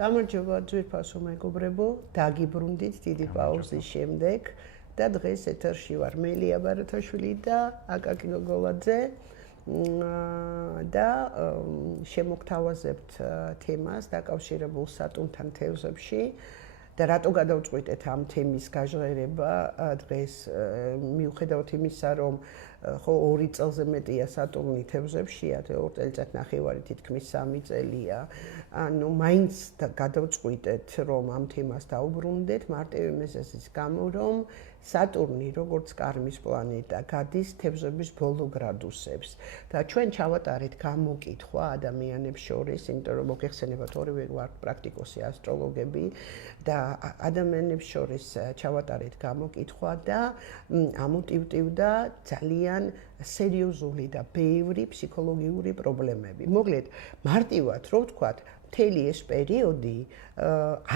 გამარჯობა ძვირფასო მეგობრებო, დაგიბრუნდით დიდი პაუზის შემდეგ და დღეს ეთერში ვარ მე ლია ბარათაშვილი და აკაკი გოგოლაძე და შემოგთავაზებთ თემას დაკავშირებულ სატურნთან თევზებში და რატო გადავწყვიტეთ ამ თემის გაჟღერება დღეს მიუხედავად იმისა რომ ხო 2 წელზე მეტია სატურნი თევზებშია, 2 წელიწად ნახევარი თითქმის 3 წელია. ანუ მაინც გადავწყვიტეთ რომ ამ თემას დავუბრუნდეთ მარტივი მიზეზის გამო რომ სატურნი როგორც კარმის პლანეტა გადის თევზების ბოლო გრადუსებს და ჩვენ ჩავატარეთ გამოკითხვა ადამიანებს შორის, იმიტომ რომ მოგეხსენებათ ორივე ვართ პრაქტიკოსი ასტროლოგები და ადამიანებს შორის ჩავატარეთ გამოკითხვა და ამოტივტივდა ძალიან სერიოზული და ბევრი ფსიქოლოგიური პრობლემები. მოკლედ, მარტივად რო ვთქვათ, მთელი ეს პერიოდი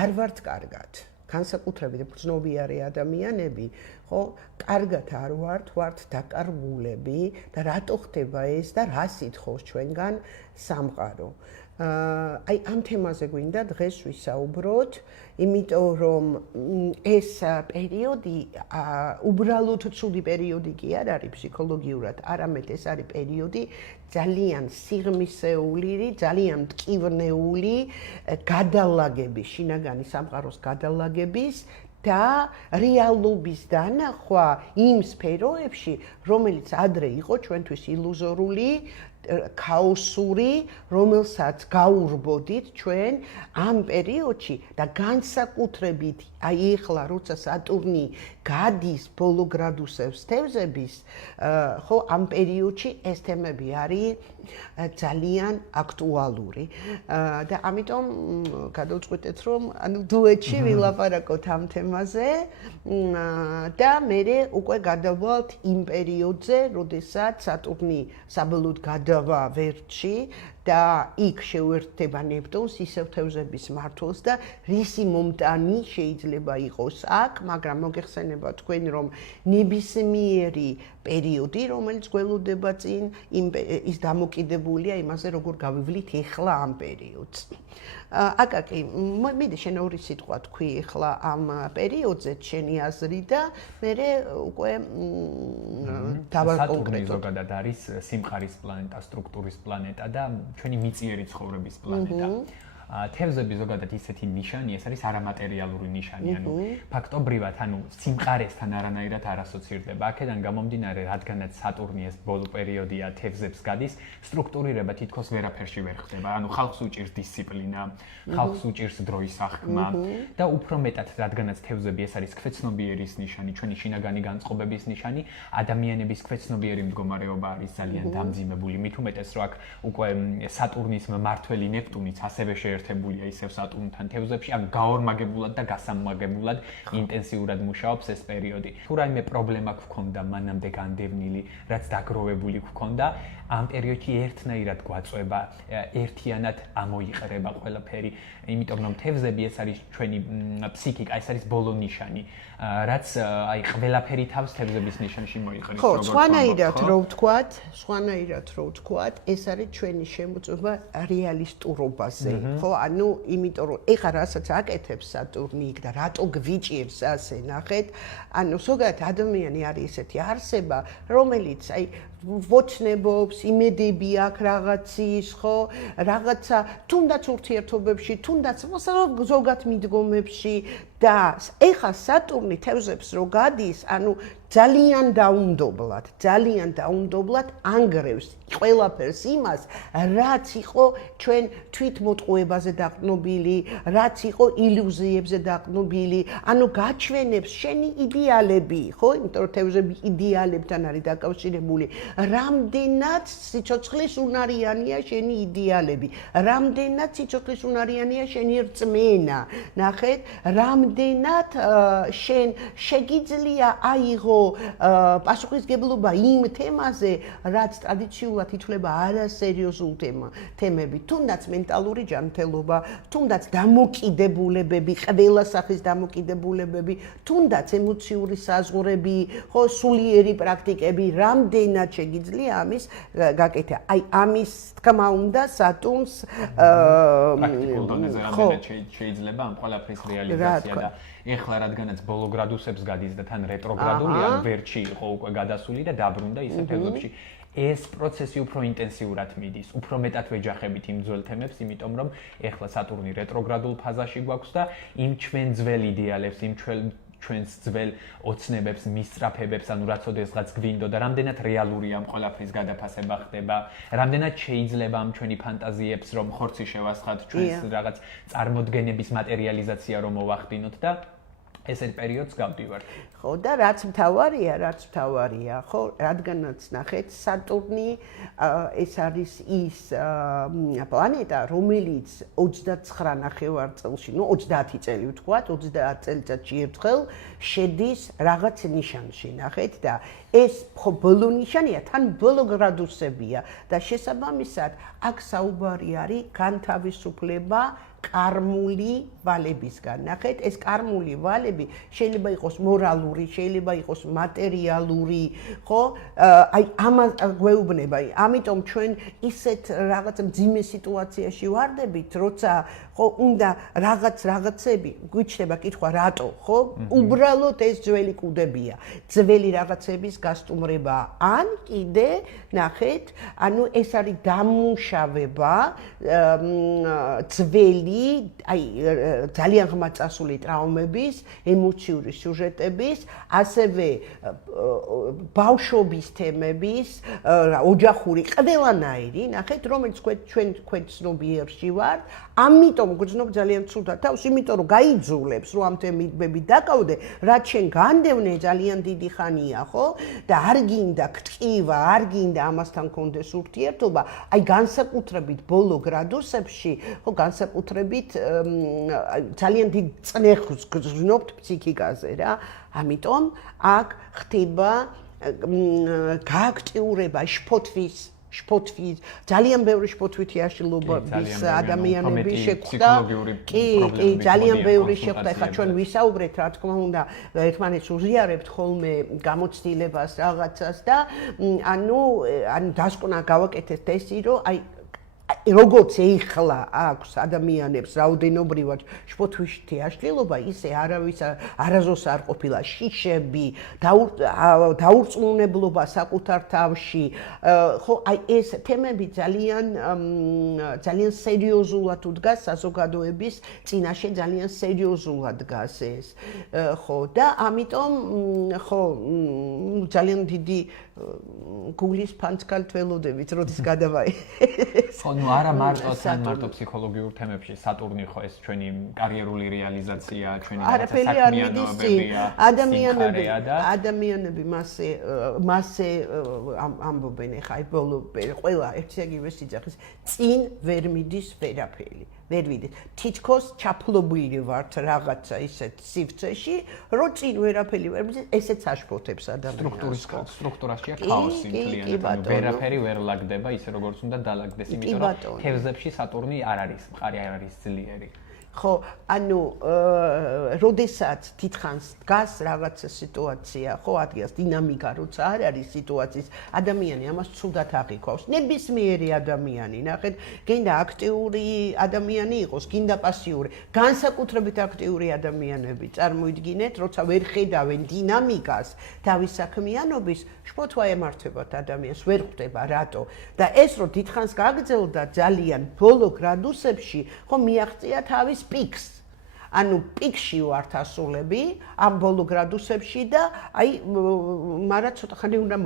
არ ვართ კარგად. განსაკუთრებით ბრძნობიარე ადამიანები, ხო, კარგად არ ვართ დაკარგულები და რატო ხდება ეს და რა სითხოს ჩვენგან სამყარო. აი ამ თემაზე გვინდა დღეს ვისაუბროთ, იმიტომ რომ ეს პერიოდი უბრალოდ ცუდი პერიოდი კი არ არის ფსიქოლოგიურად, არამედ ეს არის პერიოდი ძალიან სიღრმისეული, ძალიან მტკივნეული გადალაგების, შინაგანი სამყაროს გადალაგების და რეალობის დანახვა იმ სფეროებში, რომელიც ადრე იყო ჩვენთვის ილუზორული, ქაოსური, რომელსაც გაურბოდით ჩვენ ამ პერიოდში და განსაკუთრებით აი ეხლა როცა სატურნი გადის ბოლო გრადუსებს თევზების, ხო ამ პერიოდში ეს თემები არის ძალიან აქტუალური და ამიტომ გადავწყვიტეთ რომ ანუ დუეტში ვილაპარაკოთ ამ თემაზე და მე უკვე გადავალთ იმ პერიოდზე, როდესაც სატურნი საბოლოოდ გადავა ვერტში და იქ შეუერთდება ნეპტუნს ისევ თევზების მმართველს და რისი მომტანი შეიძლება იყოს აქ, მაგრამ მოგეხსენება თქვენ რომ ნებისმიერი პერიოდი, რომელიც გველოდება წინ ის დამოკიდებულია იმაზე, როგორ გავივლით ეხლა ამ პერიოდს. აკაკი, მინდა შენ ორი სიტყვა თქვი ეხლა ამ პერიოდზე შენი აზრი და მე უკვე დავაკონკრეტოთ. ზოგადად არის სიმყარის პლანეტა, სტრუქტურის პლანეტა და ჩვენი მიწიერი ცხოვრების პლანეტა. თევზები ზოგადად ისეთი ნიშანი, ეს არის არამატერიალური ნიშანი, ანუ ფაქტობრივად, ანუ სიმყარესთან არანაირად არ ასოცირდება. აქედან გამომდინარე, რადგანაც სატურნი ეს ბოლო პერიოდია თევზებს გადის, სტრუქტურირება თითქოს ვერაფერში ვერ ხდება. ანუ ხალხს უჭირს დისციპლინა, ხალხს უჭირს დროის აღქმა და უფრო მეტად, რადგანაც თევზები ეს არის ქვეცნობიერის ნიშანი, ჩვენი შინაგანი განწყობების ნიშანი, ადამიანების ქვეცნობიერი მდგომარეობა არის ძალიან დამძიმებული. მით უმეტეს, რომ აქ უკვე სატურნის მმართველი ნეპტუნიც ასევე ერთებულია ისევ სატურნთან თევზებში, აქ გაორმაგებულად და გასამაგებულად ინტენსიურად მუშაობს ეს პერიოდი. თუ რაიმე პრობლემა გქონდა მანამდე განდევნილი, რაც დაგროვებული გქონდა, ამ პერიოდში ერთნაირად გვაწვება, ერთიანად ამოიყრება ყველაფერი, იმიტომ რომ თევზები ეს არის ჩვენი ფსიქიკა, ეს არის ბოლო ნიშანი, რაც აი ყველაფერი თავს თევზების ნიშანში მოიყრება. ხო, სხვანაირად რო ვთქვათ, ეს არის ჩვენი შემოწმება რეალისტურობაზე. ხო, ანუ იმიტომ რომ ეხლა რასაც აკეთებს სატურნი იქ და რატო გვიჭირს ასე ნახეთ, ანუ ზოგადად ადამიანი არის ესეთი არსება, რომელიც აი ვოცნებობს, იმედები აქვს რაღაცის, ხო, რაღაცა თუნდაც ურთიერთობებში, თუნდაც ზოგად მიდგომებში და ეხლა სატურნი თევზებს რო გადის, ანუ ძალიან დაუნდობლად ანგრევს ყველაფერს იმას, რაც იყო ჩვენ თვითმოტყუებაზე დაყრდნობილი, რაც იყო ილუზიებზე დაყრდნობილი, ანუ გაჩვენებს შენი იდეალები, ხო? იმიტომ რომ თევზები იდეალებთან არის დაკავშირებული. რამდენად სიცოცხლის უნარიანია შენი იდეალები, რამდენად სიცოცხლის უნარიანია შენი რწმენა. ნახეთ, რამდენად შენ შეგიძლია აიღო პასუხისგებლობა იმ თემაზე, რაც ტრადიციულად ითვლება არასერიოზულ თემები, თუნდაც მენტალური ჯანმრთელობა, თუნდაც დამოკიდებულებები, ყველა სახის დამოკიდებულებები, თუნდაც ემოციური საზღვრები, ხო, სულიერი პრაქტიკები, რამდენად შეგიძლია ამის გაკეთება. აი ამის თქმა უნდა სატურნს პრაქტიკულ დონეზე რამდენად შეიძლება ამ ყველაფრის რეალიზაცია და ეხლა რადგანაც ბოლო გრადუსებს გადის და თან რეტროგრადული ან ვერჩი იყო უკვე გადასული და დაბრუნდა ისე თემებში ეს პროცესი უფრო ინტენსიურად მიდის, უფრო მეტად ვეჯახებით იმ ძველ თემებს, იმიტომ რომ ეხლა სატურნი რეტროგრადულ ფაზაში გვაქვს და იმ ჩვენ ძველ იდეალებს, იმ ჩვენს ძველ ოცნებებს, მისწრაფებებს, ანუ რაც ოდესღაც გვინდოდა, რამდენად რეალურია ამ ყველაფრის გადაფასება ხდება, რამდენად შეიძლება ამ ჩვენი ფანტაზიებს რომ ხორცი შევასხათ, ჩვენს რაღაც წარმოდგენების მატერიალიზაცია რომ მოვახდინოთ და ესეთ პერიოდს გავდივართ. ხო და რაც მთავარია, ხო, რადგანაც ნახეთ, სატურნი ეს არის ის პლანეტა, რომელიც 29 ნახევარწელში, 30 წელი ვთქვათ, 30 წელიწადში ერთხელ შედის რაღაც ნიშანში, ნახეთ და ეს ხო ბოლო ნიშანია, თან ბოლო გრადუსებია და შესაბამისად აქ საუბარი არის განთავისუფლება კარმული ვალებისგან. ნახეთ, ეს კარმული ვალები შეიძლება იყოს მორალური, შეიძლება იყოს მატერიალური, ხო? აი ამას გვეუბნება. ამიტომ ჩვენ ისეთ რაღაც მძიმე სიტუაციაში ვარდებით, როცა ხო უნდა რაღაცები, გვიჩნდება კითხვა რატო, ხო? უბრალოდ ეს ძველი კუდებია. ძველი რაღაცების გასტუმრება. ან კიდე ნახეთ, ანუ ეს არის დამუშავება ძველი აი ძალიან ღრმა წასული ტრაუმების, ემოციური სიუჟეტების, ასევე ბავშვობის თემების, ოჯახური ყველანაირი, ნახეთ, რომელიც ჩვენ ცნობიერში ვართ, ამიტომ გძნობ ძალიან ცუდად თავს, იმიტომ რომ გაიძულებს, რომ ამ თემები დაკავდე, რაც შენ განდევნე ძალიან დიდი ხანია, ხო? და არ გინდა გტკივა, არ გინდა ამასთან კონდეს ურთიერთობა, აი განსაკუთრებით ბოლო გრადუსებში, ხო, განსაკუთრებით ძალიან დიდ წნეხს გრძნობთ ფსიქიკაზე რა. ამიტომ აქ ხდება გააქტიურება შფოთვის, ძალიან ბევრი შფოთვითი აშლილობების ადამიანები შეხვდა. კი, ძალიან ბევრი შეხვდა. ეხლა ჩვენ ვისაუბრეთ, რა თქმა უნდა, ერთმანეთს უზიარებთ ხოლმე გამოცდილებას რაღაცას და ანუ დასკვნა გავაკეთეთ ესე, რომ აი როგორც ეხლა აქვს ადამიანებს რაოდენობრივად შფოთვითი აშლილობა, ისე არასდროს არ ყოფილა შიშები, დაურწმუნებლობა საკუთარ თავში. ხო, აი ეს თემები ძალიან სერიოზულად უდგას საზოგადოების წინაშე, ძალიან სერიოზულად დგას ეს. ხო, და ამიტომ ხო, ძალიან დიდი გულის ფანჩკალთ ველოდებით, როდის გადავაი. ნუ არა მარტო ფსიქოლოგიურ თემებში სატურნი ხო ეს ჩვენი კარიერული რეალიზაცია, ჩვენი საქმიანობებია, ადამიანები მასე ამბობენ ხა აი ბოლო ყველა ერთიაგივე სიძახის წინ ვერ მიდის ვერაფერი. ვერ ვიდეთ. თითქოს ჩაფლობილი ვართ რაღაცა ისეთ სივრცეში, რომ წინ ვერაფერი ვერ მიდის, ესეც აშფოთებს ადამიანს. სტრუქტურაშია ქაოსი მთლიანად. ვერაფერი ვერ ლაგდება ისე როგორც უნდა დალაგდეს, იმიტომ რომ თევზებში სატურნი არ არის, მყარი არ არის ძლიერი. ხო, ანუ როდესაც თითქოს დგას რაღაცა სიტუაცია, ხო, ადგილს დინამიკა როცა არ არის სიტუაციის, ადამიანი ამას ცუდად აღიქვავს. ნებისმიერი ადამიანი, ნახეთ, გინდა აქტიური ადამიანი იყოს, გინდა პასიური, განსაკუთრებით აქტიური ადამიანები, წარმოიდგინეთ, როცა ვერ ხედავენ დინამიკას თავის საქმიანობის, შფოთვა ემართებათ ადამიანს, ვერ ხვდება რატო. და ეს რო თითქოს გაგრძელდა ძალიან ბოლო გრადუსებში, ხო, მიაღწია თავის პიკს. ანუ პიკში ვართ ასულები ამ ბოლო გრადუსებში და აი მაგრამ ცოტა ხანი უნდა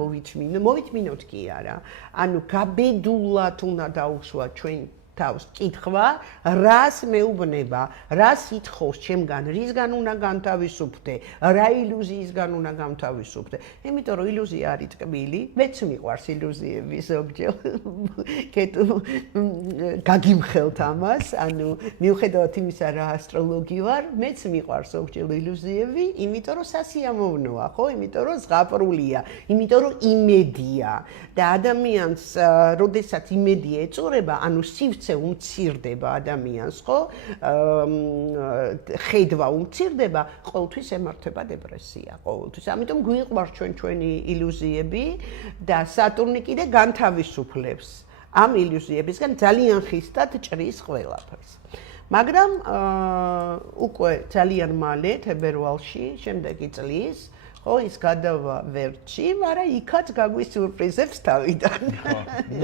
მოვითმინოთ კი არა. ანუ გაბედულად უნდა დაუსვათ ჩვენ თავს კითხვა, რას მეუბნება, რას ითხოვს ჩემგან, რისგან უნდა განთავისუფლდე, რა ილუზიისგან უნდა განთავისუფლდე. იმიტომ რომ ილუზია არის ტკბილი, მეც მიყვარს ილუზიები ზოგჯერ. გაგიმხელთ ამას, ანუ მიუხედავად იმისა, რა ასტროლოგი ვარ, მეც მიყვარს ზოგჯერ ილუზიები, იმიტომ რომ სასიამოვნოა, ხო? იმიტომ რომ ზღაპრულია, იმიტომ რომ იმედია და ადამიანს, როდესაც იმედი ეწურება, ანუ სივრცე ისე უმცირდება ადამიანს, ხო? ხედვა უმცირდება, ყოველთვის ემართება დეპრესია, ყოველთვის. ამიტომ გვიყვარს ჩვენი ილუზიები და სატურნი კიდე განთავისუფლებს ამ ილუზიებისგან ძალიან ხისტად ჭრის ყველაფერს. მაგრამ უკვე ძალიან მალე თებერვალში, შემდეგი წლის ხო ის გადავა ვერტში, მაგრამ იქაც გაგვისურპრიზებს თავიდან. ხო,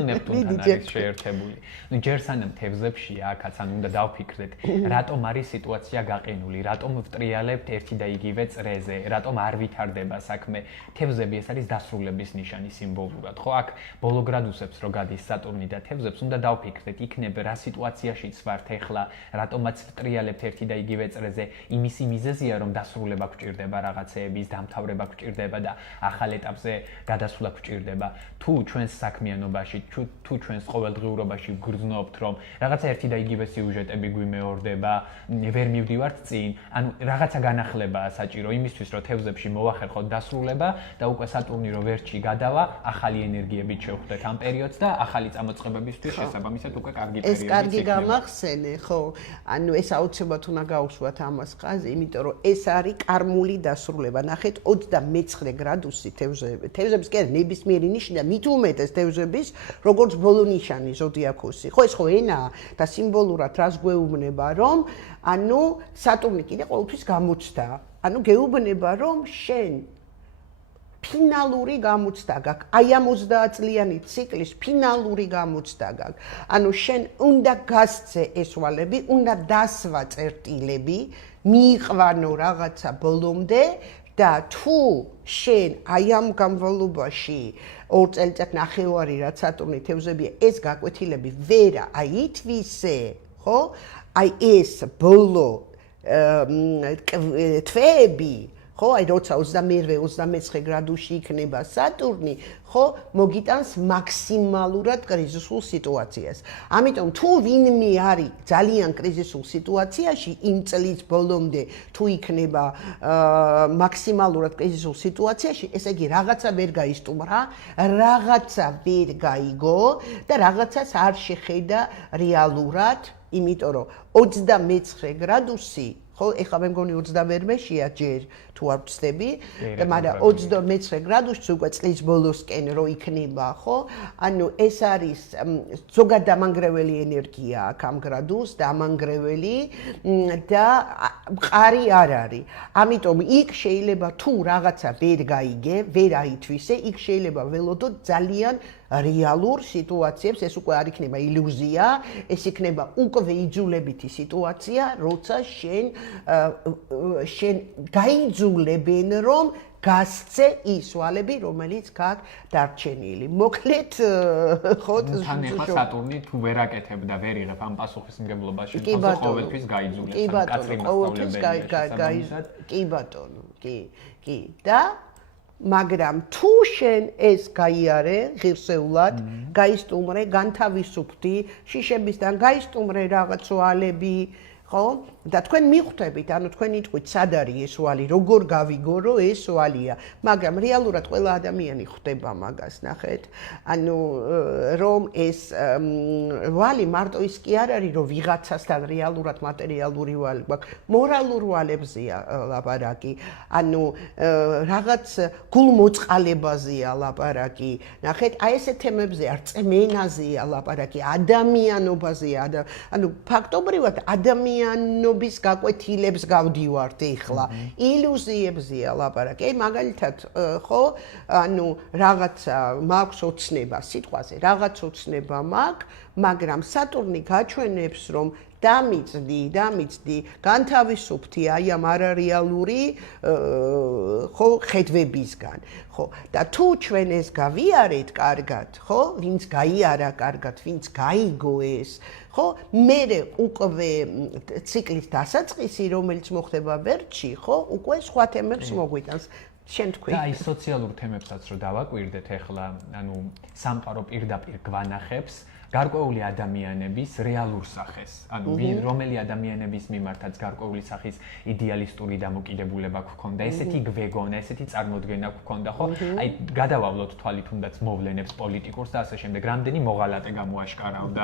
ნეპტუნთან არის შეერთებული. ჯერ სანამ თევზებში აქაც ან უნდა დავფიქრდეთ, რატომ არის სიტუაცია გაყინული, რატომ ვტრიალებთ ერთი და იგივე წრეზე, რატომ არ ვითარდება საქმე. თევზები ეს არის დასრულების ნიშანი სიმბოლურად. ხო, აქ ბოლო გრადუსებს რო გადის სატურნი და თევზებს უნდა დავფიქრდეთ, იქნებ რა სიტუაციაშიც ვართ ახლა, რატომაც ვტრიალებთ ერთი და იგივე წრეზე. იმისი მიზეზია, რომ დასრულება გვჭირდება რაღაცეების დამთავრება გვჭირდება და ახალ ეტაპზე გადასვლა გვჭირდება. თუ ჩვენს საქმიანობაში, თუ ჩვენს ყოველდღიურობაში გრძნობთ, რომ რაღაცა ერთი და იგივე სიუჟეტები გვიმეორდება, ვერ მივდივართ წინ, ანუ რაღაცა განახლებაა საჭირო იმისთვის, რომ თევზებში მოვახერხოთ დასრულება და უკვე სატურნი რო ვერტში გადავა, ახალი ენერგიებით შევხვდეთ ამ პერიოდს და ახალი წამოწყებებისთვის შესაბამისად უკვე კარგი პერიოდი. ეს კარგი გამახსენე, ხო? ანუ ეს აუცილებლად უნდა გაუსვათ ამას ხაზი, იმიტომ რომ ეს არის კარმული დასრულება. ნახეთ 29 გრადუსი თევზების კი ნებისმიერი ნიშანი და მით უმეტეს თევზების როგორც ბოლო ნიშანი ზოდიაქოსი. ხო ეს ხო ენაა და სიმბოლურად რას გვეუბნება რომ ანუ სატურნი კიდე ყოველთვის გამოცდა. ანუ გეუბნება რომ შენ ფინალური გამოცდა გაქვს. აი ამ 30 წლიანი ციკლის ფინალური გამოცდა გაქვს. ანუ შენ უნდა გასცე ეს ვალები, უნდა დასვა წერტილები, მიიყვანო რაღაცა ბოლომდე და თუ შენ აი ამ განმავლობაში 2 წელიწად ნახევარი რაც სატურნი თევზებია ეს გაკვეთილები ვერა აი ითვისე, ხო? აი ეს ბოლო თვეები ხო, აი როცა 21-29 გრადუსში იქნება სატურნი, ხო, მოგიტანს მაქსიმალურად კრიზისულ სიტუაციას. ამიტომ თუ ვინმე არის ძალიან კრიზისულ სიტუაციაში იმ წლის ბოლომდე თუ იქნება მაქსიმალურად კრიზისულ სიტუაციაში, ესე იგი რაღაცა ვერ გაისტუმრა, რაღაცა ვერ გაიგო და რაღაცას არ შეხედა რეალურად, იმიტომ რომ 29 გრადუსი ხო, ეხლა მე მგონი 28-მეშია ჯერ თუ არ ვცდები, მაგრამ 29 გრადუსში უკვე წლის ბოლოსკენ რო იქნება, ხო? ანუ ეს არის ზოგად დამანგრეველი ენერგია აქ ამ გრადუსს, დამანგრეველი და მყარი არ არის. ამიტომ იქ შეიძლება თუ რაღაცა ვერ გაიგე, ვერ აითვისე, იქ შეიძლება ველოდო ძალიან რეალურ სიტუაციებს, ეს უკვე არ იქნება ილუზია, ეს იქნება უკვე იძულებითი სიტუაცია, როცა შენ გაიძულებენ, რომ გასცე ის ვალები, რომელიც გაქვს დარჩენილი. მოკლედ, ხო, თან ეხლა სატურნი თუ ვერ აკეთებდა, ვერ იღებ ამ პასუხისმგებლობაში, თუმცა ყოველთვის გაიძულებს, კაცრი მასწავლებელია. კი ბატონო, კი. და მაგრამ თუ შენ ეს გაიარე ღირსეულად, გაისტუმრე, განთავისუფლდი, შიშებისგან გაისტუმრე რაღაც ვალები, ხო? და თქვენ მიხვდებით, ანუ თქვენი იტყვით, სად არის ეს ვალი, როგორ გავიგო, რომ ეს ვალია, მაგრამ რეალურად ყველა ადამიანი ხვდება მაგას, ნახეთ. ანუ რომ ეს ვალი მარტო ის კი არ არის, რომ ვიღაცასთან რეალურად მატერიალური ვალი გვაქვს, მორალურ ვალებზეა ლაპარაკი. ანუ რაღაც გულმოწყალებაზეა ლაპარაკი. ნახეთ, აი ესე თემებზე არ წმენაზეა ლაპარაკი, ადამიანობაზეა. ანუ ფაქტობრივად ადამიანობის გაკვეთილებს გავდივართ ეხლა. ილუზიებზეა ლაპარაკი. აი მაგალითად, ხო, ანუ რაღაცა მაქვს ოცნება სიტყვაზე, რაღაც ოცნება მაქვს, მაგრამ სატურნი გაჩვენებს, რომ დამიწდი, განთავისუფლდი აი ამ არარეალური ხო ხედვებისგან. ხო, და თუ ჩვენ ეს გავიარეთ კარგად, ხო, ვინც გაიარა კარგად, ვინც გაიგო ეს, ხო, მერე უკვე ციკლის დასაწყისი, რომელიც მოხდება ვერტში, ხო, უკვე სხვა თემებს მოგვიტანს. შენ თქვი. და აი სოციალურ თემებსაც რო დავაკვირდეთ ახლა, ანუ სამყარო პირდაპირ გვანახებს გარკვეული ადამიანების რეალურ სახეს. ანუ რომელი ადამიანების მიმართაც გარკვეული სახის იდეალისტური დამოკიდებულება გქონდა, ესეთი გვეგონა, ესეთი წარმოდგენა გქონდა, ხო? აი, გადავავლოთ თვალი თუნდაც მოვლენებს პოლიტიკურს და ასე შემდეგ. რამდენი მოღალატე გამოაშკარავდა,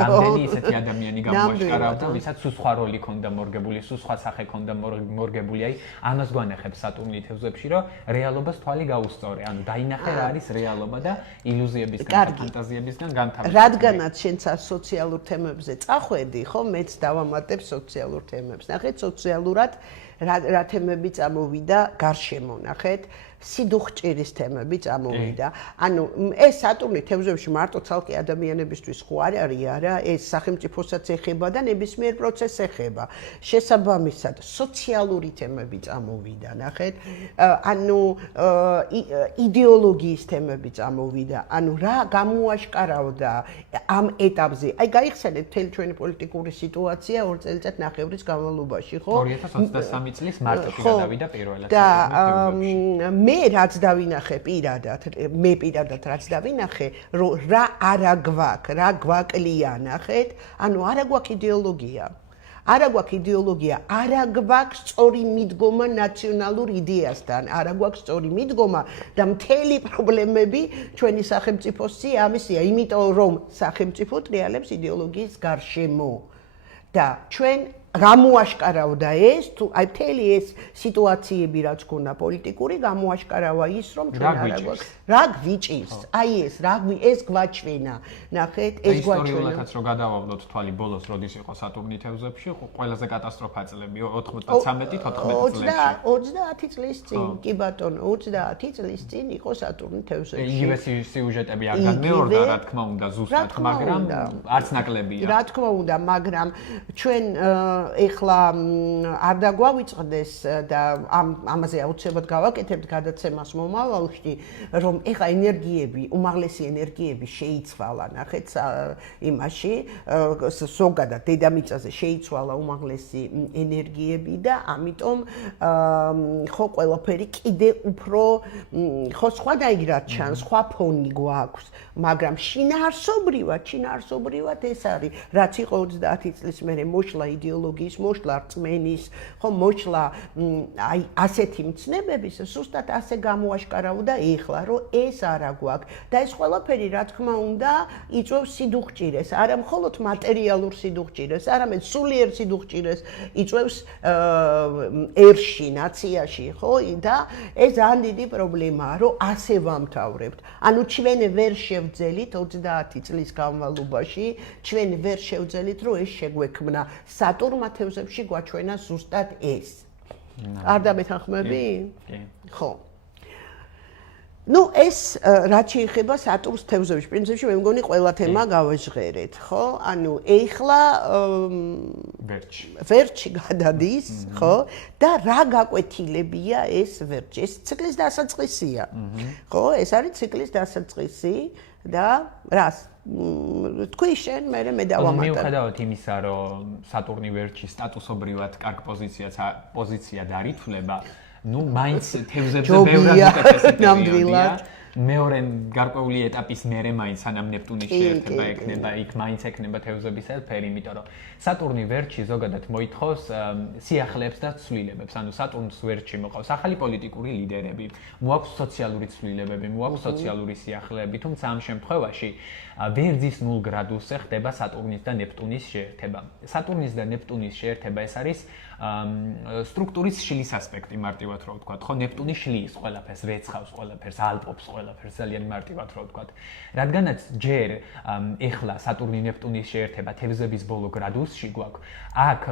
რამდენი ისეთი ადამიანი გამოაშკარავდა, ვისაც სხვა როლი ქონდა მორგებული, სხვა სახე ქონდა მორგებული. აი, ამას გვანახებს სატურნი თევზებში, რომ რეალობას თვალი გაუსწორე. ანუ დაინახე რა არის რეალობა და ილუზიებისგან და ფანტაზიებისგან განთავისუფლება. რადგანაც შენც სოციალურ თემებზე წახვედი, ხო, მეც დავამატებ სოციალურ თემებს. ნახეთ, სოციალურად რა თემები წამოვიდა გარშემო, ნახეთ, სიდუხჭირის თემები წამოვიდა. ანუ ეს სატურნი თევზებში მარტო ცალკე ადამიანებისთვის ხო არ არის არა, ეს სახელმწიფოსაც ეხება და ნებისმიერ პროცესს ეხება. შესაბამისად, სოციალური თემები წამოვიდა, ნახეთ. ანუ იდეოლოგიის თემები წამოვიდა. ანუ რა გამოაშკარავდა ამ ეტაპზე. აი გაიხსენეთ მთელი ჩვენი პოლიტიკური სიტუაცია 2 წელიწად-ნახევრის განმავლობაში, ხო? 2023 წლის მარტში გადავიდა პირველად. და მე რაც დავინახე პირადად, რაც დავინახე, რომ რა არა გვაქვს, რა გვაკლია, ნახეთ, ანუ არა გვაქვს იდეოლოგია. არა გვაქვს იდეოლოგია, არა გვაქვს სწორი მიდგომა ნაციონალურ იდეასთან, არა გვაქვს სწორი მიდგომა და მთელი პრობლემები ჩვენი სახელმწიფოსი ამისია, იმიტომ რომ სახელმწიფო ტრიალებს იდეოლოგიის გარშემო. და ჩვენ გამოაშკარავდა ეს, თუ აი მთელი ეს სიტუაციები რაც ქონდა პოლიტიკური, გამოაშკარავა ის, რომ ჩვენ არა გვაქვს რა გვიჭირს. აი ეს გვაჩვენა. ნახეთ, ეს გვაჩვენა. ისტორიულადაც რო გადავავლოთ თვალი ბოლოს, როდის იყო სატურნი თევზებში, ყველაზე კატასტროფა წლები 93-14 წლებში. 30 წლის წინ, კი ბატონო, 30 წლის წინ იყო სატურნი თევზებში. იგივე სიუჟეტები არ განმეორდა, რა თქმა უნდა, ზუსტად, მაგრამ არც ნაკლებია. რა თქმა უნდა, მაგრამ ჩვენ ეხლა არ დაგვავიწყდეს და ამაზე აუცილებლად გავაკეთებთ გადაცემას მომავალში, რომ ეხლა ენერგიები, უმაღლესი ენერგიები შეიცვალა, ნახეთ, იმაში, ზოგადად დედამიწაზე შეიცვალა უმაღლესი ენერგიები და ამიტომ ხო ყველაფერი კიდე უფრო ხო სხვადასხვაირად ჩანს, სხვა ფონი გვაქვს, მაგრამ შინაარსობრივად ეს არის, რაც იყო 30 წლის მერე მოშლა იდეოლოგიის მოშლა რწმენის, ხო მოშლა აი ასეთი მცნებების, ზუსტად ასე გამოაშკარავდა ეხლა, რომ ეს არა გვაქვს და ეს ყველაფერი რა თქმა უნდა იწვევს სიდუხჭირეს, არა მხოლოდ მატერიალურ სიდუხჭირეს, არამედ სულიერ სიდუხჭირეს იწვევს ერში, ნაციაში, ხო? და ეს ძალიან დიდი პრობლემაა, რომ ასე ვამთავრებთ. ანუ ჩვენ ვერ შევძელით 30 წლის განმავლობაში, ჩვენ ვერ შევძელით, რომ ეს შეგვექმნა. სატურნმა თევზებში გვაჩვენა ზუსტად ეს. არ დამეთანხმები? კი. ხო. ну ეს რაც შეეხება სატურნს თევზებში, პრინციპში მე მგონი ყველა თემა გავაჟღერეთ, ხო? ანუ ეხლა ვერჩი გადადის, ხო? და რა გაკვეთილებია ეს ვერჩი? ეს ციკლის დასაწყისია. ხო? ეს არის ციკლის დასაწყისი და რას? თქვი შენ, მე დავამატებ. მიუხედავად იმისა, რომ სატურნი ვერჩი სტატუსობრივად კარგ პოზიციად არ ითვლება, ну, მაინც თევზებზე ბევრად უკეთესი პერიოდია. მეორე გარკვეული ეტაპის მერე მაინც სანამ ნეპტუნის შეერთება ექნება, იქ მაინც ექნება თევზების ელფერი, იმიტომ რომ სატურნი ვერჩი ზოგადად მოითხოვს სიახლეებს და ცვლილებებს. ანუ სატურნს ვერჩი მოყავს ახალი პოლიტიკური ლიდერები, მოაქვს სოციალური ცვლილებები, მოაქვს სოციალური სიახლეები, თუმცა ამ შემთხვევაში ვერძის 0 გრადუსზე ხდება სატურნის და ნეპტუნის შეერთება. სატურნის და ნეპტუნის შეერთება ეს არის სტრუქტურის შლის ასპექტი, მარტივად რო ვთქვათ, ხო, ნეპტუნი შლის ყველაფერს, რეცხავს ყველაფერს, ალპობს ყველაფერს, ძალიან მარტივად რო ვთქვათ. რადგანაც ჯერ ეხლა სატურნი ნეპტუნის შეერთება თევზების ბოლო გრადუსში გვაქვს, აქ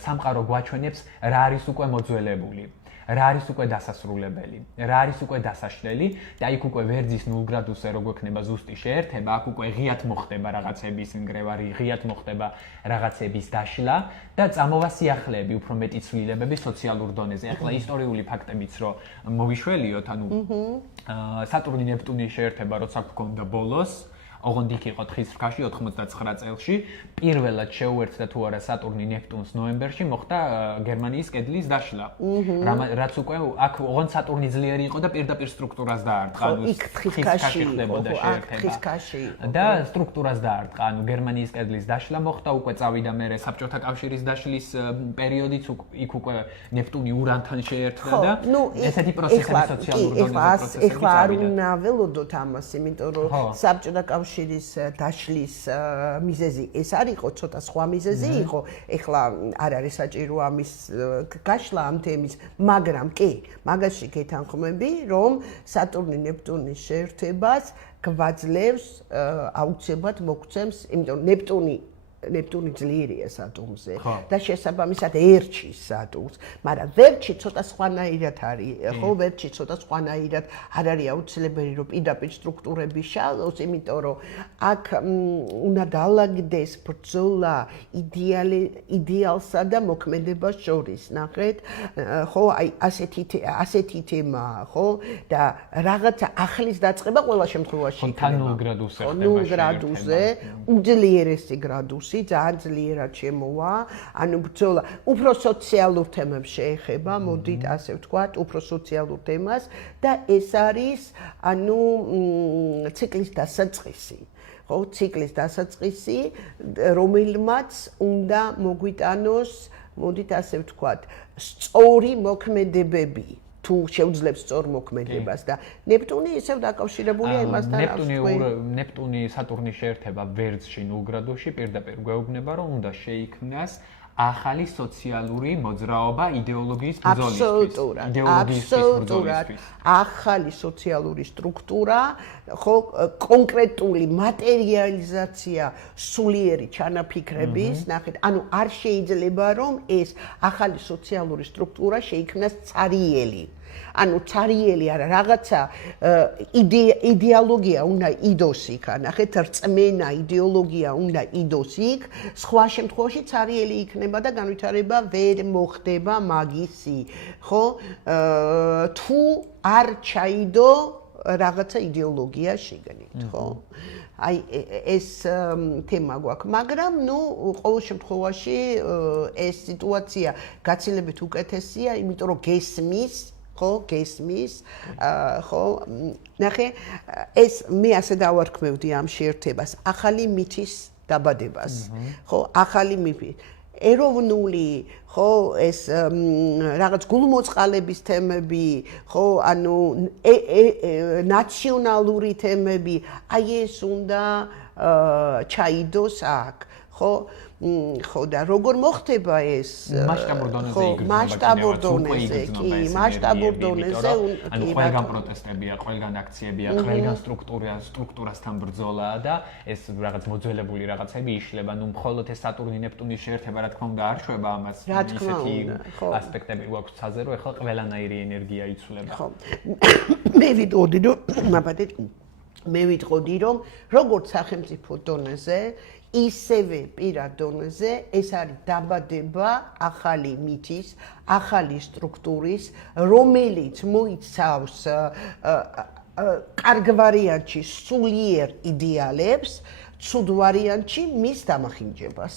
სამყარო გვაჩვენებს რა არის უკვე მოძველებული. რა არის უკვე დასასრულებელი, რა არის უკვე დასაშლელი და იქ უკვე ვერძის 0 გრადუსზე რო გვექნება ზუსტი შეერთება, აქ უკვე ღიად მოხდება რაღაცების ნგრევარი, ღიად მოხდება რაღაცების დაშლა და წამოვა სიახლეები, უფრო მეტი ცვლილებები სოციალურ დონეზე. ახლა ისტორიული ფაქტებიც რო მოვიშველიოთ, ანუ სატურნი ნეპტუნის შეერთება როცა გქონდა ბოლოს, ოღონდ იქ იყო თხის რქაში 99 წელში. პირველად შეუერთდა თუ არა სატურნი ნეპტუნს ნოემბერში მოხდა გერმანიის კედლის დაშლა. რაც უკვე აქ ოღონდ სატურნი ძლიერი იყო და პირდაპირ სტრუქტურას დაარტყა. იქ თხის ქაში ხდებოდა შეერთება. და სტრუქტურას დაარტყა. ანუ გერმანიის კედლის დაშლა მოხდა, უკვე წავიდა მერე საბჭოთა კავშირის დაშლის პერიოდიც იქ უკვე ნეპტუნი ურანთან შეერთდა და ესეთი პროცესები სოციალური დონეზე პროცესები წავიდა. ეხლა არ უნდა ველოდოთ ამას, იმიტომ რომ საბჭოთა კავშირის დაშლის მიზეზი ეს არ იყო, ცოტა სხვა მიზეზი იყო. ეხლა არ არის საჭირო ამის გაშლა ამ თემის, მაგრამ კი, მაგაში გეთანხმები, რომ სატურნი ნეპტუნის შეერთებას გვაძლევს აუცილებლად მოგცემს, იმიტომ ნეპტუნი ძლიერია სატურნზე და შესაბამისად ერჩის სატურნს, მაგრამ ვერჩი ცოტა სხვანაირად არის, ხო, ვერჩი ცოტა სხვანაირად არ არის აუცილებელი რომ პირდაპირ სტრუქტურები შალოს, იმიტომ რომ აქ უნდა დაალაგდეს ბრძოლა იდეალსა და მოქმედებას შორის, ნახეთ, ხო, აი ასეთი თემაა, ხო, და რაღაცა ახლის დაწყება ყველა შემთხვევაში იქნება. 0 გრადუსზე ხდება. 0 გრადუსზე, უძლიერესი გრადუსი ძალიან ძლიერად შემოვა, ანუ ბრძოლა უფრო სოციალურ თემებს შეეხება, მოდით ასე ვთქვათ, უფრო სოციალურ თემას და ეს არის ანუ ციკლის დასაწყისი. ხო, ციკლის დასაწყისი, რომელმაც უნდა მოგვიტანოს, მოდით ასე ვთქვათ, სწორი მოქმედებები. თუ შეუძლებს სწორ მოქმედებას და ნეპტუნი ისევ დაკავშირებულია იმასთან ნეპტუნი სატურნის შეერთება ვერცხლში 0 გრადუსში პირდაპირ გვეუბნება რომ უნდა შეიქმნას ახალი სოციალური მოძრაობა იდეოლოგიის ბრძოლისთვის. აბსოლუტურად. ახალი სოციალური სტრუქტურა, ხო, კონკრეტული მატერიალიზაცია სულიერი ჩანაფიქრების, ნახეთ, ანუ არ შეიძლება რომ ეს ახალი სოციალური სტრუქტურა შეიქმნას цариელი. ანუ цариელი არა, რაღაცა იდეოლოგია უნდა იდოს იქ, ნახეთ, რწმენა იდეოლოგია უნდა იდოს იქ, სხვა შემთხვევაში цариელი იქნება და განვითარება ვერ მოხდება მაგისი, ხო? თუ არ ჩაიდო რაღაცა იდეოლოგია შიგნით, ხო? აი ეს თემა გვაქვს, მაგრამ ნუ ყოველ შემთხვევაში ეს სიტუაცია გაცილებით უკეთესია, იმიტომ რომ გესმის ხო, გესმის, ხო, ნახე, ეს მე ასე დავარქმევდი ამ შეერთებას, ახალი მითის დაბადებას, ხო, ახალი მითი. ეროვნული, ხო, ეს რაღაც გულმოწყალების თემები, ხო, ანუ ნაციონალური თემები, აი ეს უნდა ჩაიდოს აქ, ხო? ხო და როგორ მოხდება ეს მასშტაბურ დონეზე კი მასშტაბურ დონეზე ანუ ყველგან პროტესტებია, ყველგან აქციებია, ყველგან სტრუქტურასთან ბრძოლაა და ეს რაღაც მოძველებული რაღაცები იშლება, ნუ მხოლოდ ეს სატურნი ნეპტუნის შეერთება, რა თქმა უნდა, არ შვება ამას, ისეთი ასპექტები გვაქვს ცაზე, რომ ეხლა ყველანაირი ენერგია იცვლება. ხო. მე ვიტყოდი რომ როგორც სახელმწიფო დონეზე ისევე პირად დონეზე ეს არის დაბადება ახალი მითის, ახალი სტრუქტურის, რომელიც მოიცავს კარგ ვარიანტში სულიერ იდეალებს, ცუდ ვარიანტში მის დამახინჯებას.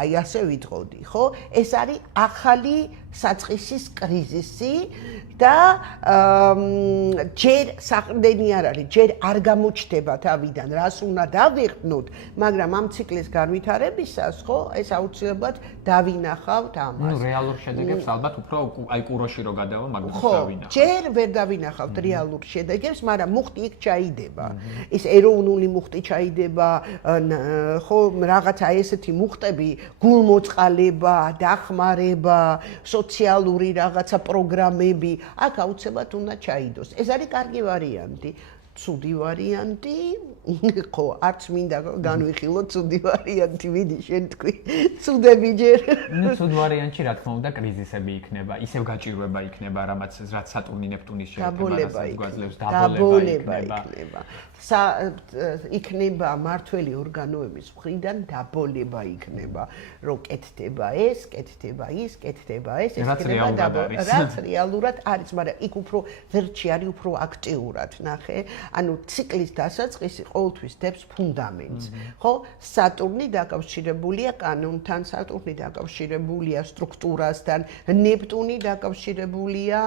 აი ასე ვიტყოდი, ხო? ეს არის ახალი საწყისის კრიზისი და ჯერ საყრდენი არ არის, ჯერ არ გამოჩნდება თავიდან, რას უნდა დავიხდნოთ, მაგრამ ამ ციკლის განვითარებისას, ხო, ეს აუცილებლად დავინახავთ ამას. ნუ რეალურ შედეგებს ალბათ უფრო აი კუროში რო გადავა, მაგრამ დავინახავთ. ჯერ ვერ დავინახავთ რეალურ შედეგებს, მაგრამ მუხტი იქ ჩაიდება. ეს ეროვნული მუხტი ჩაიდება, ხო, რაღაცა ესეთი მუხტები გულმოწყალება, დახმარება, სოციალური რაღაცა პროგრამები, აქ აუცილებლად უნდა ჩაიდოს. ეს არის კარგი ვარიანტი. ცუდი ვარიანტი, ხო, არც მინდა განვიხილოთ ცუდი ვარიანტი, მიდი შენ თქვი. ცუდები ჯერ. ნუ ცუდ ვარიანტში რა თქმა უნდა კრიზისები იქნება, ისევ გაჭირვება იქნება, რაც სატურნი ნეპტუნის შეერთება გვაძლევს დაბოლება იქნება. იქნება მართველი ორგანოების მხრიდან დაბოლება იქნება, რომ კეთდება ეს, კეთდება ის, კეთდება ეს, ეს იქნება რაც რეალურად არის, მაგრამ იქ უფრო ვერჩი არის უფრო აქტიურად, ნახე. ანუ ციკლის დასაწყისი ყოველთვის დებს ფუნდამენტს. ხო, სატურნი დაკავშირებულია კანონთან, სატურნი დაკავშირებულია სტრუქტურასთან, ნეპტუნი დაკავშირებულია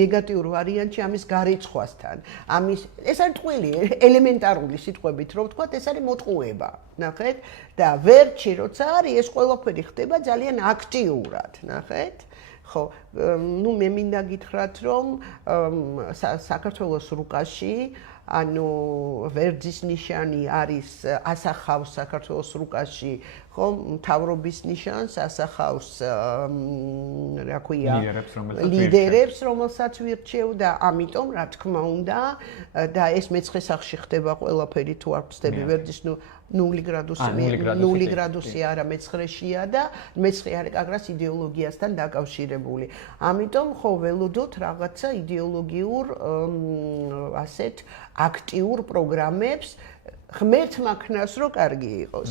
ნეგატიურ ვარიანტში ამის გარეცხვასთან. ეს არის ტყვილი, ელემენტარული სიტყვებით რომ ვთქვათ, ეს არის მოტყუება. ნახეთ და ვერჩი როცა არის ეს ყველაფერი ხდება ძალიან აქტიურად, ნახეთ? ხო, ნუ მე მინდა გითხრათ რომ საქართველოს რუკაში ანუ ვერძის ნიშანი არის ასახავს საქართველოს რუკაში ხო მთავრობის ნიშანს ასახავს რა ქვია ლიდერებს რომელსაც ვირჩევ და ამიტომ რა თქმა უნდა და ეს მეცხრე სახში ხდება ყველაფერი თუ არ ვწდები ვერძის 0 გრადუსი არა მეცხრეშია და მეცხრე არის კაგრას იდეოლოგიასთან დაკავშირებული. ამიტომ ხო ველოდოთ რაღაცა იდეოლოგიურ ასეთ აქტიურ პროგრამებს ღმერთმა ქნას რო კარგი იყოს.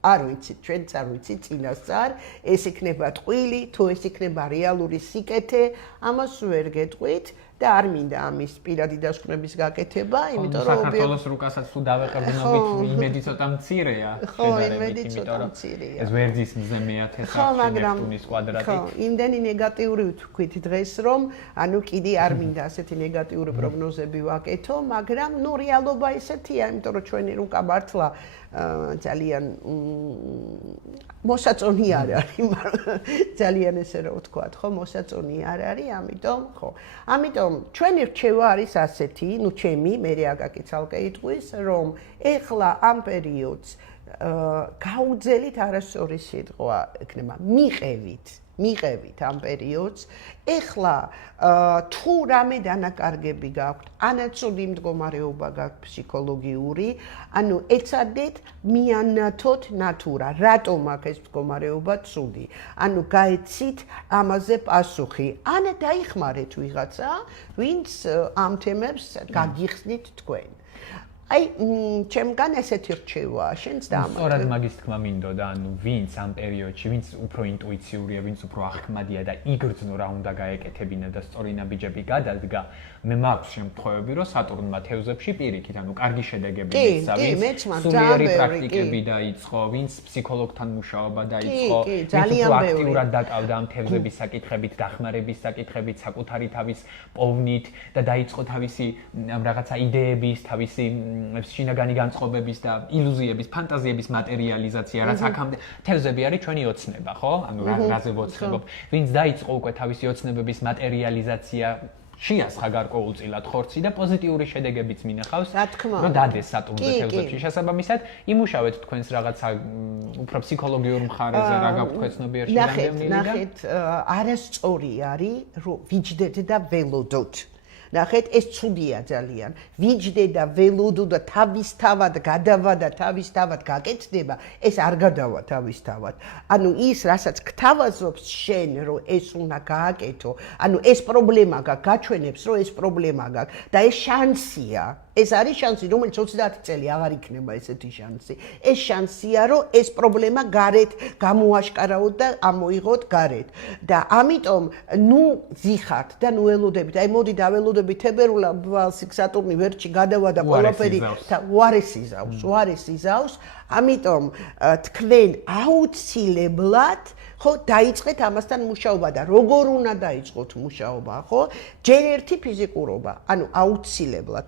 არ ვიცით, ჩვენც არ ვიცით წინასწარ, ეს იქნება ტყვილი, თუ ეს იქნება რეალური სიკეთე, ამას ვერ გეტყვით. და არ მინდა ამის პირადი დასკვნების გაკეთება, იმიტომ რომ საქართველოს რუკასაც თუ დავეყრდნობით, იმედი ცოტა მცირეა. ხო, იმედი ცოტა მცირეა. ეს ვერძის მზე მე-10 სახში ნეპტუნის კვადრატი. ხო, იმდენი ნეგატიური ვთქვით დღეს, რომ ანუ კიდე არ მინდა ასეთი ნეგატიური პროგნოზები ვაკეთო, მაგრამ ნუ რეალობა ესეთია, იმიტომ რომ ჩვენი რუკა მართლა ძალიან მოსაწონი არ არის, ძალიან ესე რომ ვთქვათ, ხო, მოსაწონი არ არის, ამიტომ ხო. ამიტომ ჩვენი რჩევა არის ასეთი, ნუ ჩემი, მე აგაკი ცალკე იტყვის, რომ ეხლა ამ პერიოდს გაუძელით არასწორი სიტყვა ექნება, მიყევით ამ პერიოდს. ეხლა თუ რამე დანაკარგები გაქვთ, ანაცული მდგომარეობა გაქვთ ფსიქოლოგიური, ანუ ეცადეთ მიანათოთ ნატურა, რატომ აქ ეს მდგომარეობა ცუდი. ანუ გაეცით ამაზე პასუხი. ან დაიხმარეთ ვიღაცა, ვინც ამ თემებს გაგიხსნით თქვენ. აი, ჩემგან ესეთი რჩევაა, შენც და ამათ. სწორად მაგის თქმა მინდოდა, ანუ ვინც ამ პერიოდში, ვინც უფრო ინტუიციურია, ვინც უფრო აღქმადია და იგრძნო რა უნდა გაეკეთებინა და სწორი ნაბიჯები გადადგა, მე მაქვს შემთხვევები, რომ სატურნმა თევზებში პირიქით, ანუ კარგი შედეგები მისცა, ვინც სულიერი პრაქტიკები დაიწყო, ვინც ფსიქოლოგთან მუშაობა დაიწყო, ვინც უფრო აქტიურად დაკავდა ამ თევზების საკითხებით, დახმარების საკითხებით, საკუთარი თავის პოვნით და დაიწყო თავისი რაღაცა იდეების, თავისი შინაგანი განწყობების და ილუზიების, ფანტაზიების მატერიალიზაცია, რაც აქამდე თევზები არის ჩვენი ოცნება, ხო? ანუ რაზე ვოცნებობ. ვინც დაიწყო უკვე თავისი ოცნებების მატერიალიზაცია, შეასხა გარკვეულწილად ხორცი და პოზიტიური შედეგებიც მინახავს, რომ დადეს სატურნზე თევზებში შესაბამისად, იმუშავეთ თქვენს რაღაცა უფრო ფსიქოლოგიურ მხარეზე, რა გაქვთ თქვენ ცნობიერში გამდევნილი და ნახეთ, არასწორი არის, რომ ვიჯდეთ და ველოდოთ. ნახეთ, ეს ცუდია ძალიან. ვიჯდე და ველოდო და თავისთავად გადავა და თავისთავად გაკეთდება, ეს არ გადავა თავისთავად. ანუ ის, რასაც გთავაზობს შენ, რომ ეს უნდა გააკეთო, ანუ ეს პრობლემა გაქვს, გაჩვენებს, რომ ეს პრობლემა გაქვს და ეს შანსია. ეს არის შანსი, რომელიც 30 წელი აღარ იქნება ესეთი შანსი. ეს შანსია, რომ ეს პრობლემა გარეთ გამოაშკარავოთ და ამოიღოთ გარეთ. და ამიტომ, ნუ ზიხართ და ნუ ველოდებით. აი მოდი დაველოდებით თებერვალს სატურნი ვერტში გადავა და ყველაფერი უარესი ზავს. ამიტომ თქვენ აუცილებლად ხო დაიწყეთ ამასთან მუშაობა და როგორ უნდა დაიწყოთ მუშაობა, ხო? ჯერ ერთი ფიზიკურობა, ანუ აუცილებლად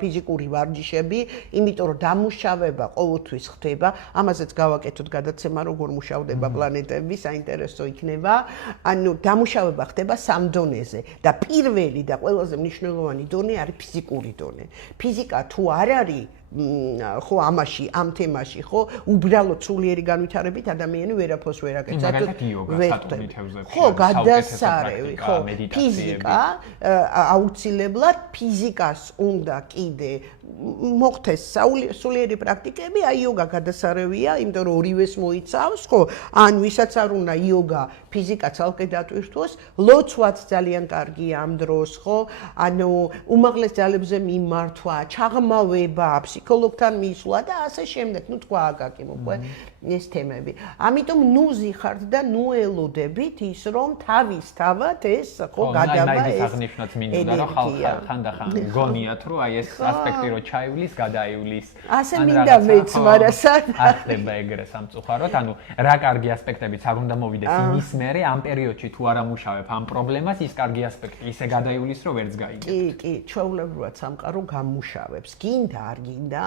ფიზიკური ვარჯიშები, იმიტომ რომ დამუშავება ყოველთვის ხდება, ამაზეც გავაკეთოთ გადაცემა, როგორ მუშავდება პლანეტები, საინტერესო იქნება. ანუ დამუშავება ხდება 3 დონეზე და პირველი და ყველაზე მნიშვნელოვანი დონე არის ფიზიკური დონე. ფიზიკა თუ არ არის ხო ამაში ამ თემაში ხო უბრალოდ სულიერი განვითარებით ადამიანი ვერაფერს ვერ აკეთებს. ხო, გადასარევი, ხო, ფიზიკა აუცილებლად ფიზიკას უნდა კიდე მოხდეს სულიერი პრაქტიკები, აი იოგა გადასარევია, იმიტომ რომ ორივეს მოიცავს, ხო? ან ვისაც არ უნდა იოგა, ფიზიკა ცალკე დატვირთვოს, ლოცვაც ძალიან კარგია ამ დროს, ხო? ანუ უმაღლეს ძალებზე მიმართვა, ჩაღმავება, ფსიქოლოგთან მისვლა და ასე შემდეგ. ნუ თქვა აკაკიმ უკვე ეს თემები. ამიტომ ნუ ზიხართ და ნუ ელოდებით ის რომ თავისთავად ეს ხო გადავა ეს. აღნიშნოთ მინდა რომ ხანდახან გონიათ რომ აი ეს ასპექტი რო ჩაივლის, გადაივლის. ასე მინდა მეც, მაგრამ ახდება ეგრე სამწუხაროდ, ანუ რა კარგი ასპექტებიც არ უნდა მოვიდეს იმის მერე ამ პერიოდში თუ არ ამუშავებ ამ პრობლემას, ის კარგი ასპექტი ისე გადაივლის რომ ვერც გაიგებ. კი, ჩვეულებრივად სამყარო გამუშავებს. გინდა არ გინდა,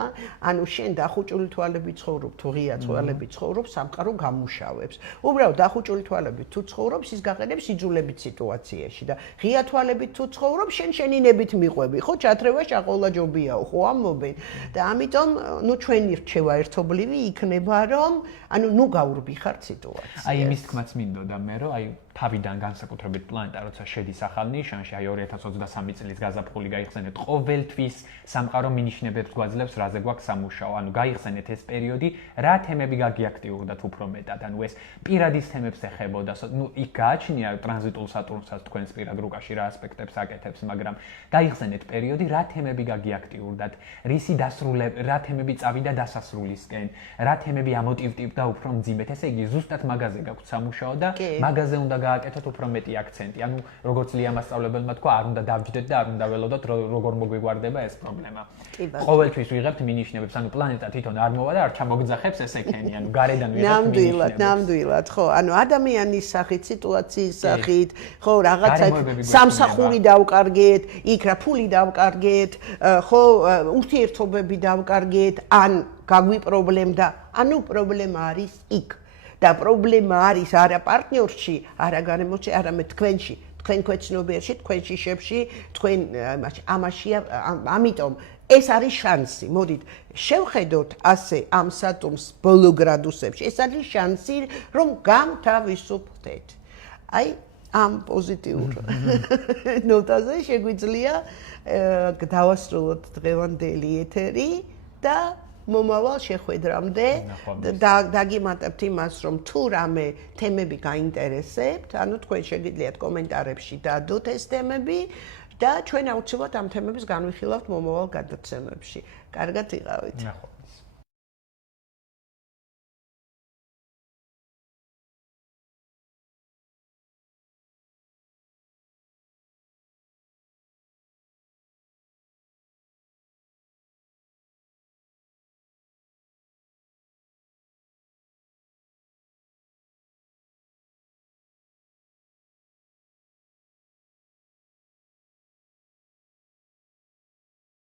ანუ შენ დახუჭული თვალებით ცხოვრობ, თუ ღია თვალებით ცხოვრობ, სამყარო გამუშავებს. უბრალოდ დახუჭული თვალებით თუ ცხოვრობ, ის გაყენებს იძულებით სიტუაციაში და ღია თვალებით თუ ცხოვრობ, შენ შენინებით მიყვები, ხო, ჩათრევა შაყოლაჯობიაო, ხო ამობენ. და ამიტომ, ნუ ჩვენი რჩევა ერთობლივი იქნება, რომ ანუ ნუ გაურბიხართ სიტუაციას. აი იმის თქმაც მინდოდა მე, რომ აი თავიდან განსაკუთრებით პლანეტა როცა შედის ახალ ნიშანში, აი 2023 წლის გაზაფხული გაიხსენეთ ყოველთვის სამყარო მინიშნებებს გვაძლევს, რაზე გვაქვს სამუშაო. ანუ გაიხსენეთ ეს პერიოდი, რა თემები გაგიაქტიურდათ უფრო მეტად. ანუ ეს პირადის თემებს ეხებოდა, ნუ იქ გააჩნია ტრანზიტულ სატურნსაც თქვენს პირად რუკაში რა ასპექტებს აკეთებს, მაგრამ გაიხსენეთ პერიოდი, რა თემები გაგიაქტიურდათ, რისი დასრულება, რა თემები წავიდა დასასრულისკენ, რა თემები ამოტივტივდა უფრო მძიმედ. ესე იგი, ზუსტად მაგაზე გაქვთ სამუშაო და მაგაზე უნდა გააკეთოთ უფრო მეტი აქცენტი. ანუ როგორც ლია მასწავლებელმა თქვა, არ უნდა დავჯდეთ და არ უნდა ველოდოთ როგორ მოგვიგვარდება ეს პრობლემა. ყოველთვის ვიღებთ მინიშნებებს, ანუ პლანეტა თვითონ არ მოვა და არ ჩამოგძახებს ესექენი, ანუ გარედან ვიღებთ მინიშნებებს. ნამდვილად, ხო, ანუ ადამიანის სახით, სიტუაციის სახით, ხო, რაღაცა სამსახური დავკარგეთ, იქ რა ფული დავკარგეთ, ხო, ურთიერთობები დავკარგეთ, ან გაგვიპრობლემდა, ანუ პრობლემა არის იქ. და პრობლემა არის არა პარტნიორში, არა გარემოში, არამედ თქვენში, თქვენ ქვეცნობიერში, თქვენ შიშებში, თქვენ ამაშია, ამიტომ ეს არის შანსი. მოდით, შევხედოთ ასე ამ სატურნს ბოლო გრადუსებში. ეს არის შანსი, რომ გამთავისუფლდეთ. აი, ამ პოზიტიურ ნოტაზე შეგვიძლია დავასრულოთ დღევანდელი ეთერი და მომავალ შეხვედრამდე დაგიმატებთ იმას, რომ თუ რამე თემები გაინტერესებთ, ანუ თქვენ შეგიძლიათ კომენტარებში დადოთ ეს თემები და ჩვენ აუცილებლად ამ თემების განვიხილავთ მომავალ გადაცემებში. კარგად იყავით. ნახვამდის.